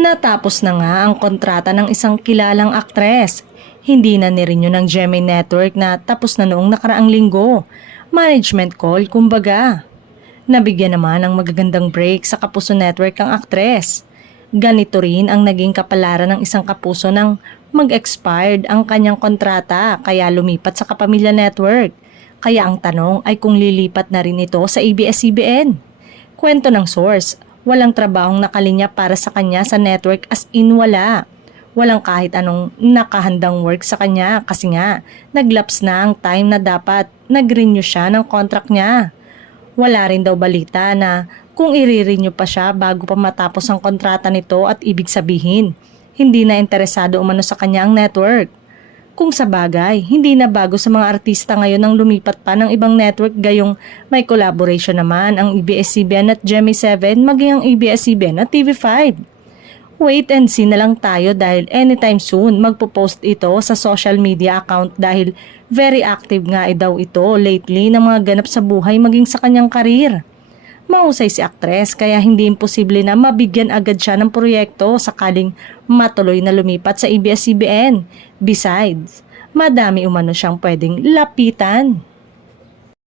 Natapos na nga ang kontrata ng isang kilalang aktres. Hindi na nirenew ng GMA Network na tapos na noong nakaraang linggo. Management call kumbaga. Nabigyan naman ng magagandang break sa Kapuso Network ang aktres. Ganito rin ang naging kapalaran ng isang kapuso nang mag-expired ang kanyang kontrata kaya lumipat sa Kapamilya Network. Kaya ang tanong ay kung lilipat na rin ito sa ABS-CBN. Kwento ng source, walang trabahong nakalinya para sa kanya sa network as in wala. Walang kahit anong nakahandang work sa kanya kasi nga naglaps na ang time na dapat nag-renew siya ng contract niya. Wala rin daw balita na kung i-renew pa siya bago pa matapos ang kontrata nito at ibig sabihin, hindi na interesado umano sa kanya ang network. Kung sa bagay, hindi na bago sa mga artista ngayon ang lumipat pa ng ibang network gayong may collaboration naman ang ABS-CBN at GMA7 maging ang ABS-CBN at TV5. Wait and see na lang tayo dahil anytime soon magpo-post ito sa social media account dahil very active nga daw ito lately ng mga ganap sa buhay maging sa kanyang karir. Mahusay si aktres kaya hindi imposible na mabigyan agad siya ng proyekto sakaling matuloy na lumipat sa ABS-CBN. Besides, madami umano siyang pwedeng lapitan.